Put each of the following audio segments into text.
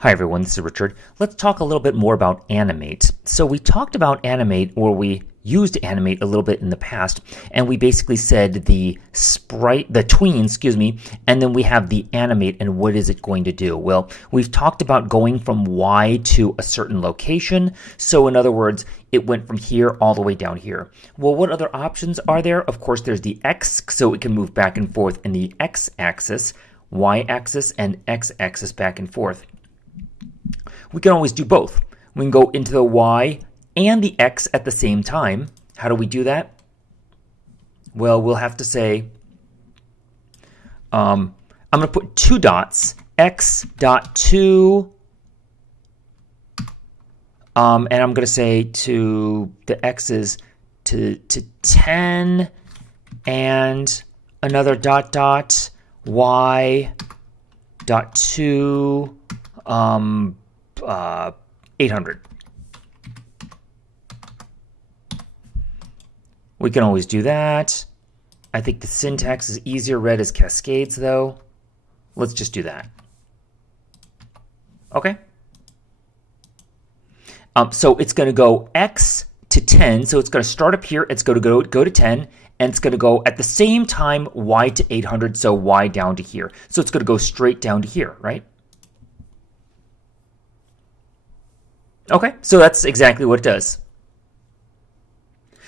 Hi everyone, this is Richard. Let's talk a little bit more about Animate. So we talked about Animate, or we used Animate a little bit in the past, and we basically said the tween, and then we have the Animate, and what is it going to do? Well, we've talked about going from Y to a certain location. So in other words, it went from here all the way down here. Well, what other options are there? Of course, there's the X, so it can move back and forth in the X axis, Y axis, and X axis back and forth. We can always do both. We can go into the Y and the X at the same time. How do we do that? Well, we'll have to say, I'm going to put two dots, X dot 2, and I'm going to say to the X's to 10, and another dot dot, Y dot 2, 800. We can always do that. I think the syntax is easier read as cascades, though. Let's just do that. Okay. So it's going to go X to 10. So it's going to start up here. It's going to go to 10. And it's going to go at the same time Y to 800. So Y down to here. So it's going to go straight down to here, right? Okay, so that's exactly what it does.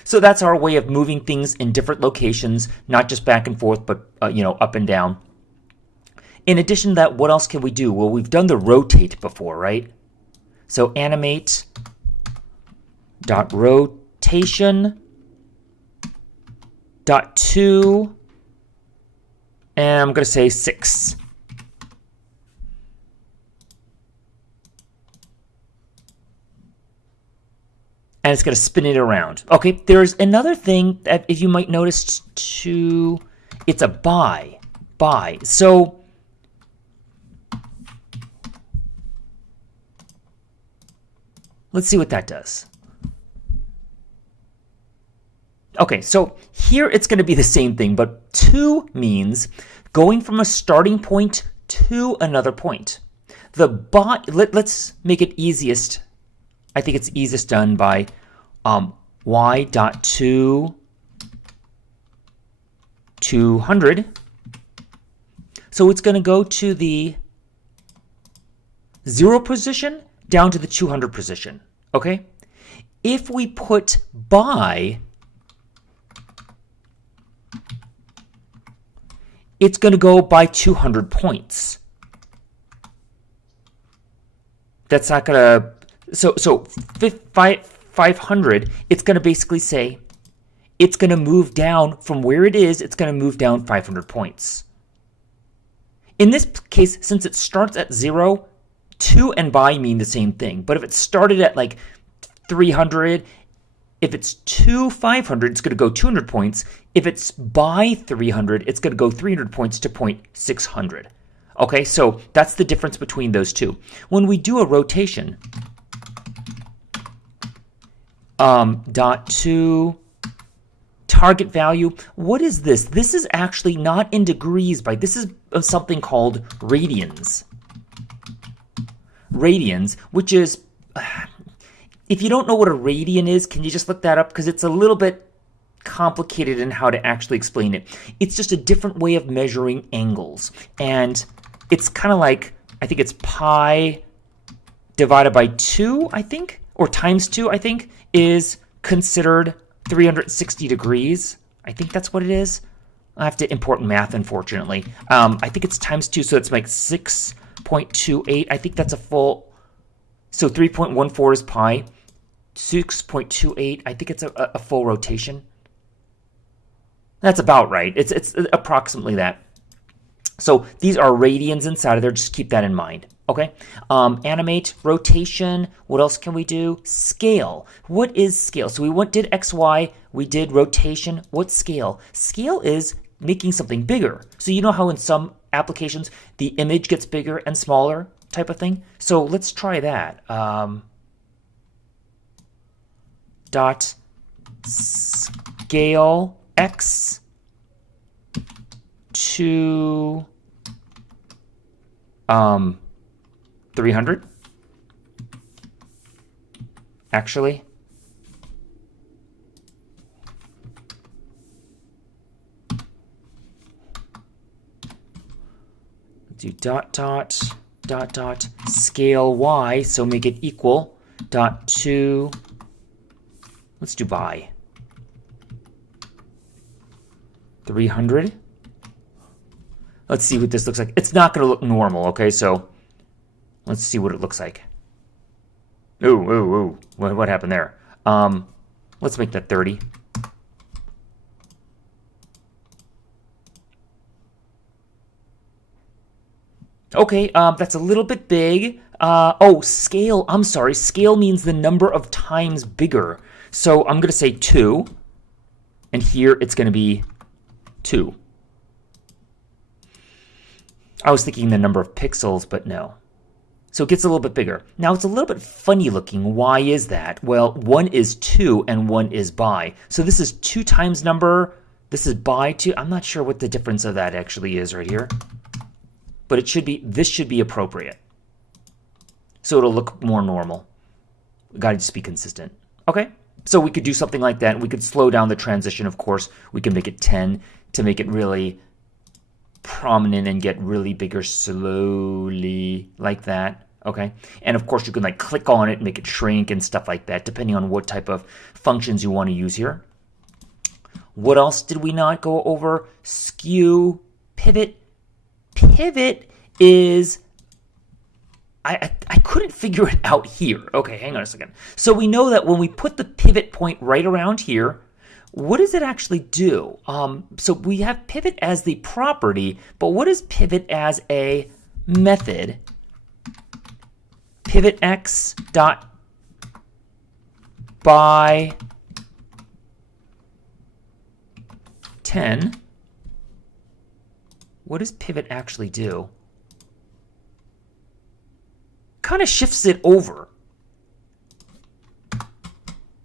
So that's our way of moving things in different locations, not just back and forth, but up and down. In addition to that, what else can we do? Well, we've done the rotate before, right? So animate dot rotation dot 2, and I'm going to say 6. And it's going to spin it around. Okay, there's another thing that if you might notice too, it's a by. So let's see what that does. Okay, so here it's going to be the same thing, but to means going from a starting point to another point. The by, let's make it easiest. I think it's easiest done by Y dot 2, 200. So it's going to go to the 0 position down to the 200 position. Okay? If we put by, it's going to go by 200 points. That's not going to... So 500, it's going to basically say it's going to move down from where it is, it's going to move down 500 points. In this case, since it starts at 0, to and by mean the same thing. But if it started at like 300, if it's to 500, it's going to go 200 points. If it's by 300, it's going to go 300 points to point 600. Okay, so that's the difference between those two. When we do a rotation, dot 2 target value. What is this? This is actually not in degrees by, this is something called radians. Radians, which is, if you don't know what a radian is, can you just look that up? Because it's a little bit complicated in how to actually explain it. It's just a different way of measuring angles. And it's kind of like, I think it's pi divided by 2, I think, or times 2, I think, is considered 360 degrees. I think that's what it is. I have to import math, unfortunately. I think it's times 2, so it's like 6.28. I think that's a full... So 3.14 is pi. 6.28, I think it's a full rotation. That's about right. It's approximately that. So these are radians inside of there. Just keep that in mind. Okay. Animate, rotation. What else can we do? Scale. What is scale? So we did XY. We did rotation. What's scale? Scale is making something bigger. So you know how in some applications the image gets bigger and smaller type of thing? So let's try that. Dot scale X to 300? Actually, do dot dot dot dot scale y, so make it equal dot to, let's do by 300. Let's see what this looks like. It's not going to look normal, okay? So let's see what it looks like. Ooh. What happened there? Let's make that 30. Okay, that's a little bit big. Oh, scale. I'm sorry. Scale means the number of times bigger. So I'm going to say 2. And here it's going to be 2. I was thinking the number of pixels, but no. So it gets a little bit bigger. Now it's a little bit funny looking. Why is that? Well, 1 is 2 and 1 is by. So this is 2 times number. This is by 2. I'm not sure what the difference of that actually is right here. But it should be, this should be appropriate. So it'll look more normal. Gotta just be consistent. Okay, so we could do something like that. We could slow down the transition, of course. We can make it 10 to make it really prominent and get really bigger slowly, like that. Okay, and of course you can like click on it, make it shrink and stuff like that, depending on what type of functions you want to use here. What else did we not go over? Skew, pivot. Pivot is, I couldn't figure it out here. Okay, hang on a second. So we know that when we put the pivot point right around here, what does it actually do? So we have pivot as the property, but what is pivot as a method? pivotX dot by 10. What does pivot actually do? Kind of shifts it over.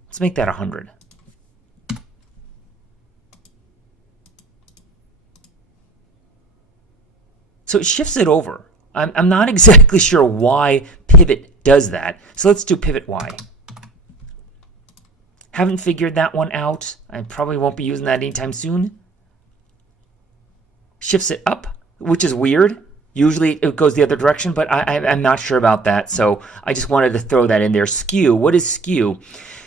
Let's make that 100. So it shifts it over. I'm not exactly sure why pivot does that. So let's do pivotY. Haven't figured that one out. I probably won't be using that anytime soon. Shifts it up, which is weird. Usually it goes the other direction, but I'm not sure about that. So I just wanted to throw that in there. Skew. What is skew?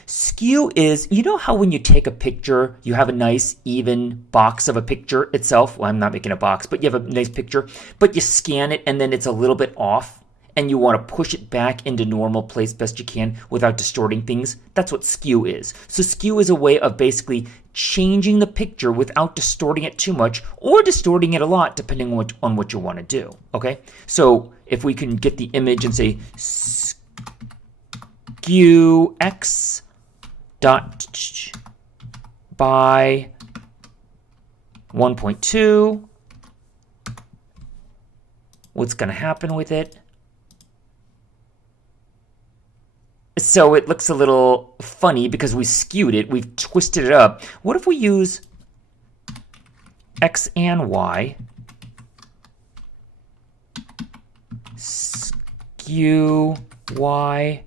Skew is, you know how when you take a picture, you have a nice even box of a picture itself? Well, I'm not making a box, but you have a nice picture, but you scan it and then it's a little bit off and you want to push it back into normal place best you can without distorting things. That's what skew is. So skew is a way of basically changing the picture without distorting it too much or distorting it a lot depending on what you want to do. Okay? So if we can get the image and say skew x dot by 1.2, what's going to happen with it? So it looks a little funny because we skewed it, we've twisted it up. What if we use x and y, skew y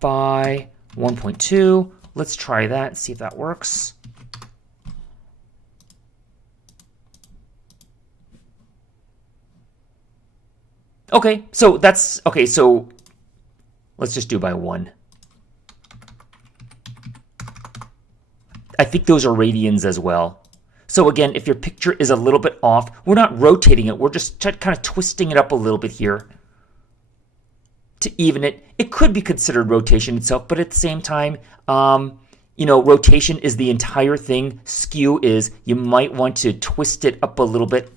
by 1.2. Let's try that, see if that works. Okay, so that's, okay, so let's just do by 1. I think those are radians as well. So again, if your picture is a little bit off, we're not rotating it, we're just kind of twisting it up a little bit here to even it. It could be considered rotation itself, but at the same time, you know, rotation is the entire thing. Skew is, you might want to twist it up a little bit.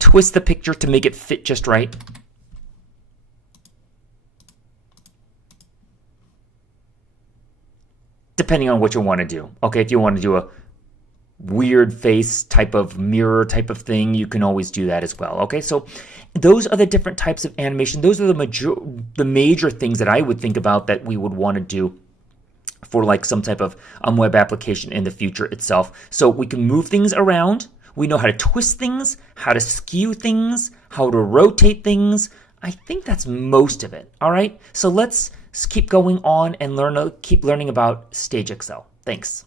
Twist the picture to make it fit just right. Depending on what you want to do. Okay, if you want to do a weird face type of mirror type of thing, you can always do that as well. Okay, so those are the different types of animation. Those are the major things that I would think about that we would want to do for like some type of web application in the future itself. So we can move things around. We know how to twist things, how to skew things, how to rotate things. I think that's most of it. All right, so let's keep going on and keep learning about StageXL. Thanks.